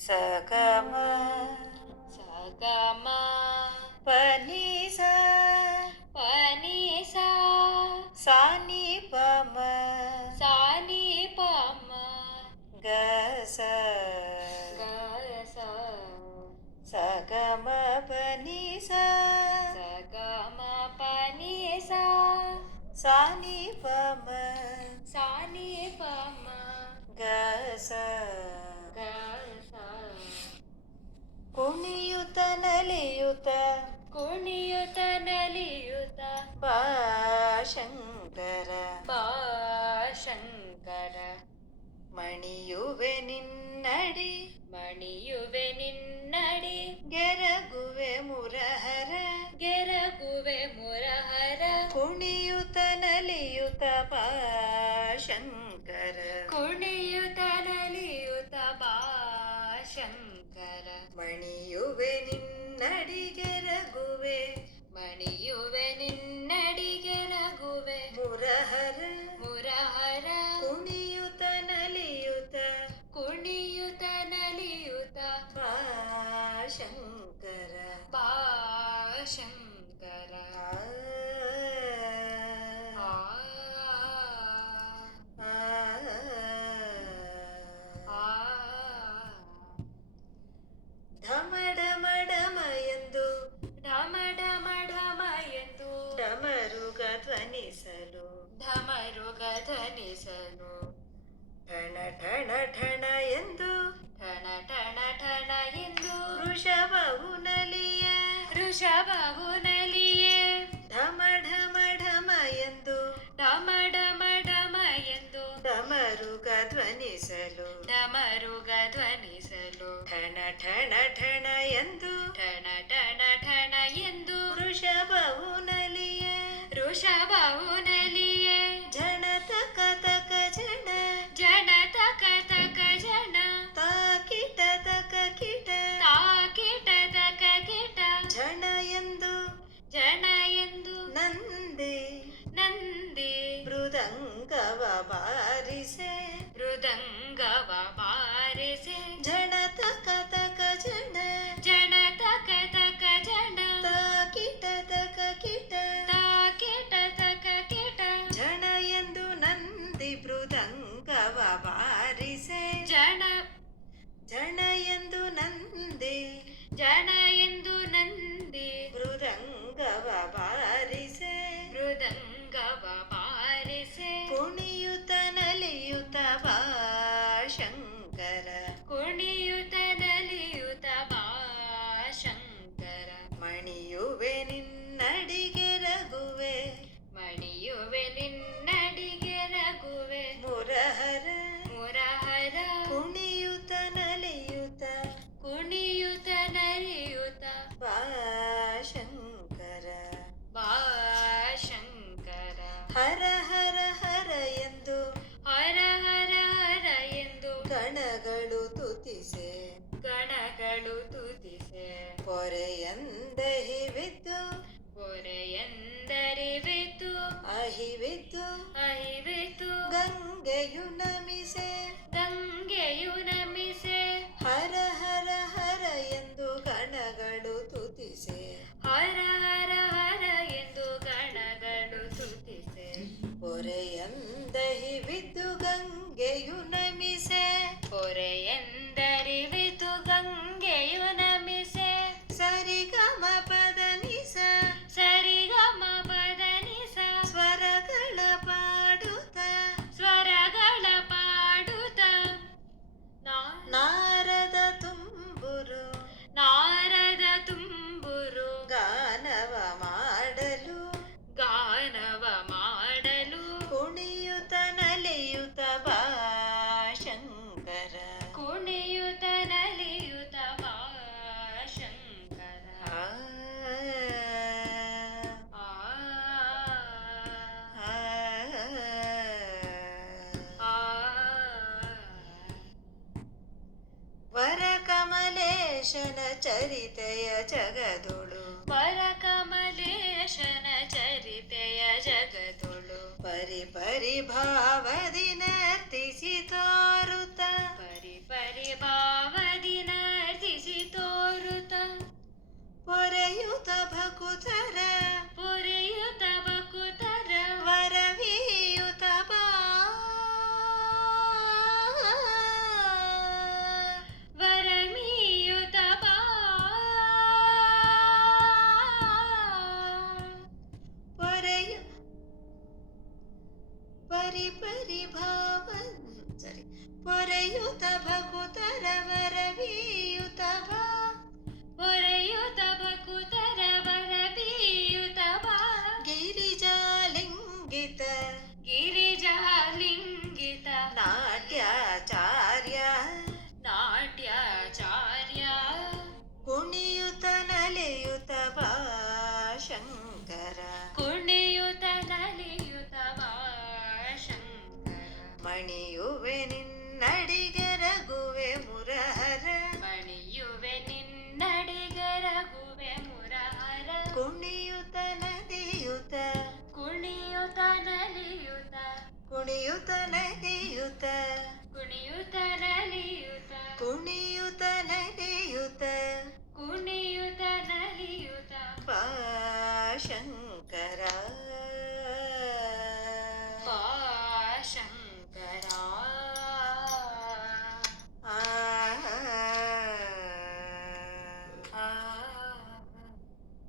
ಸಗಮ ಸಗಮ ಪನಿಸ ಪನಿಸ ಸಾನಿ ಪಮ ಸಾನಿ ಪಮ ಗಸ ಗಸ ಸಗಮ ಪನಿಸ ಸಗಮ ಪನಿಸ ಸಾನಿ ಪಮ ಸಾನಿ ಪಮ ಗಸ ಗಸ ಕುಣಿಯುತ ನಲಿಯುತ ಕುಣಿಯುತ ನಲಿಯುತ ಬಾ ಶಂಕರ ಬಾ ಶಂಕರ ಮಣಿಯುವೆ ನಿನ್ನಡಿ ಮಣಿಯುವೆ ನಿನ್ನಡಿ ಗೆರಗುವೆ ಮುರಹರ ಗೆರಗುವೆ ಮುರಹರ ಕುಣಿಯುತ ನಲಿಯುತ ಬಾ ಶಂಕರ ಕುಣಿಯುತ ನಲಿಯುತ ಬಾ ಶಂಕರ ಮಣಿಯುವೆ ನಿನ್ನಡಿ ಗೆರಗುವೆ ಮಣಿಯುವೆ ನಿನ್ನಡಿ ಗೆರಗುವೆ ಮುರಹರ ಮುರಹರ ಕುಣಿಯುತ ನಲಿಯುತ ಕುಣಿಯುತ ನಲಿಯುತ ಬಾ ಶಂಕರ ಬಾ ಶಂಕರ ಆ, ಆ, ಆ, ಆ. ಢಮಢಮಢಮ ಎಂದು ಢಮ ಢಮ ಢಮ ಎಂದು ಡಮರುಗ ಧ್ವನಿಸಲು ಢಮರುಗ ಧ್ವನಿಸಲು ಠಣ ಠಣ ಠಣ ಎಂದು ಠಣ ಠಣ ಠಣ ಎಂದು ವೃಷಭವು ನಲಿಯ ಋಷಭವು ನಲಿಯೇ ಢಮ ಢಮ ಢಮ ಎಂದು ಢಮ ಢಮ ಢಮ ಎಂದು ಡಮರುಗ ಧ್ವನಿಸಲು ಢಮರುಗ ಧ್ವನಿಸಲು ಠಣ ಠಣ ಠಣ ಎಂದು ಠಣ ಠಣ ಠಣ ಎಂದು ವೃಷಭವು ನಲಿಯ ಋಷಭವು ನಲಿಯೇ ಜನ ತಕ ತಕ ಜನ ಜನ ತಕ ತಕ ಜನ ತಾಕಿಟ ತಕ ಕಿಟ ತಾಕಿಟ ತಕ ಕಿಟ ಜನ ಎಂದು ಜನ ಎಂದು ನಂದೆ ನಂದಿ ಮೃದಂಗವ ಬಾರಿಸೆ ಮೃದಂಗವ ಬಾರಿಸೆ ಜನ ತಕ ತಕ ಜನ ಜನ ತಕ ತಕ ಜನ ತಾಕಿಟ ತಕ ಕಿಟ ತಾಕಿಟ ತಕ ಕಿಟ ಜನ ಎಂದು ನಂದಿ ಮೃದಂಗವ ಬಾರಿಸೆ ಜನ ಜನ ಎಂದು ನಂದೆ ಜನ ಎಂದು ನಂದಿ ಮೃದಂಗವ ಬಾರಿಸೆ ಮೃದಂಗವ ಬಾರಿಸೆ ಕುಣಿಯುತ ನಲಿಯುತ ಬಾ ಶಂಕರ ಕುಣಿಯುತ ನಲಿಯುತ ಬಾ ಶಂಕರ ಮಣಿಯುವೆ ನಿನ್ನಡಿಗೆ ರಘುವೆ ಮಣಿಯುವೆ ನಿನ್ನಡಿಗೆ ರಘುವೆ ಮುರಹರ ಮುರಹರ ಕುಣಿಯುತ ನಲಿಯುತ ಕುಣಿಯುತ ನಲಿಯುತ ಬಾ ಶಂಕರ ಬಾ ಶಂಕರ ಹರ ಹರ ಹರ ಎಂದು ಹರ ಹರ ಹರ ಎಂದು ಗಣಗಳು ತುತಿಸೆ ಗಣಗಳು ತುತಿಸೆ ಪೊರೆಯಂದಹಿವಿದ್ದು ಪೊರೆಯಂದರಿವಿತು ಅಹಿವಿದ್ದು ಅಹಿವಿತು ಗಂಗೆಯು ನಮಿಸೆ ಗಂಗೆಯು ನಮಿಸೆ ಹರ ಹರ ಹರ ಎಂದು ಗಣಗಳು ತುತಿಸೆ ಹರ ಹರ ಹರ ಎಂದು ಗಣಗಳು ತುತಿಸೆ ಪೊರೆಯಂದಹಿವಿದ್ದು ಗಂಗೆಯು ನಮಿಸೆ ಪೊರೆಯಂದರಿವಿತು ಗಂಗೆಯು ನಮಿಸೆ ಸರಿಗಮ ಪದನಿಸ ಸರಿಗಮ ಪದನಿಸ ಸ್ವರಗಳ ಪಾಡುತ್ತ ಸ್ವರಗಳ ಪಾಡುತ್ತ ನಾರದ ತುಂಬುರು ನಾರದ ತುಂಬುರು ಗಾನವ ಮಾಡಲು ಗಾನವ ಮಾಡಲು ಕುಣಿಯುತ ನಲಿಯುತ ಬಾ ಶಂಕರ ಕುಣಿಯುತ ನಲಿಯುತ ಬಾ ಶಂಕರ ಆ, ಆ, ಆ, ಆ. ವರಕಮಲೇಶನ ಚರಿತೆಯ ಜಗದೊಳು ವರಕಮಲೇಶನ ಚರಿತೆಯ ಜಗದೊಳು ಪರಿ ಪರಿ ಭಾವದಿ ನರ್ತಿಸಿ ತೋರುತ್ತ ಪರಿ ಪರಿ ಭಾವದಿನ ಬಕುತರ ಪೊರೆಯುತ ಬಕುತರ ವರವೀಯುತ ಬಾ ವರಮೀಯುತ ಬಾ ಪೊರೆಯ ಪರಿಭಾವ ಸರಿ ಪೊರೆಯುತ ಬಕುತರ ವರವೀಯುತ ಬಾ ಪೊರೆಯುತ ಬಕುತರ ವರಮೀಯುತ ಬಾ ಗಿರಿಜಾಲಿಂಗಿತ ಗಿರಿಜಾಲಿಂಗಿತ ನಾಟ್ಯಾಚಾರ್ಯ ನಾಟ್ಯಾಚಾರ್ಯ ಕುಣಿಯುತ ನಲಿಯುತ ಬಾ ಶಂಕರ ಕುಣಿಯುತ ನಲಿಯುತ ಬಾ ಶಂಕರ ಮಣಿಯುವೆ ನಿನ್ನಡಿಗರಗುವೆ ಮುರಹರ ಮಣಿಯುವೆ ನಿನ್ನಡಿಗರಗುವೆ ಮುರಹರ ಕುಣಿಯುತ ನದಿಯುತ ಕುಣಿಯುತ ನಲಿಯುತ ಕುಣಿಯುತ ನದಿಯುತ ಕುಣಿಯುತ